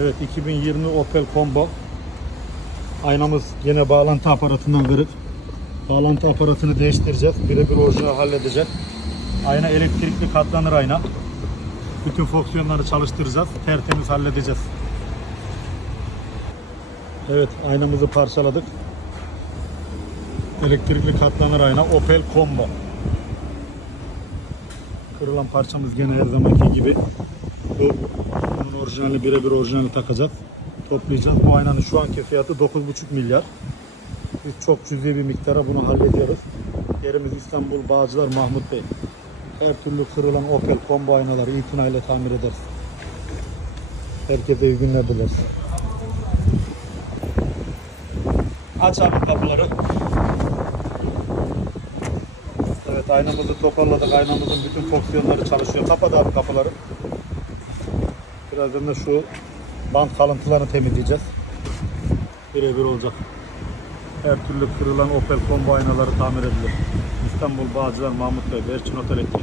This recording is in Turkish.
Evet 2020 Opel Combo. Aynamız yine bağlantı aparatından kırık. Bağlantı aparatını değiştireceğiz. Birebir orijinal halledeceğiz. Ayna elektrikli katlanır ayna. Bütün fonksiyonları çalıştıracağız. Tertemiz halledeceğiz. Evet aynamızı parçaladık. Elektrikli katlanır ayna Opel Combo. Kırılan parçamız gene her zamanki gibi. Orijinali birebir orijinali takacağız. Toplayacağız. Bu aynanın şu anki fiyatı 9,5 milyar. Biz çok cüzi bir miktara bunu hallediyoruz. Yerimiz İstanbul Bağcılar Mahmut Bey. Her türlü kırılan Opel combo aynaları itinayla tamir ederiz. Herkese iyi günler dileriz. Aç abi kapıları. Evet aynamızı toparladık. Aynamızın bütün fonksiyonları çalışıyor. Kapat abi kapıları. Birazdan da şu bant kalıntılarını temizleyeceğiz. Birebir olacak. Her türlü kırılan Opel combo aynaları tamir edilir. İstanbul Bağcılar Mahmut Bey, Berçin Otel Elektrik.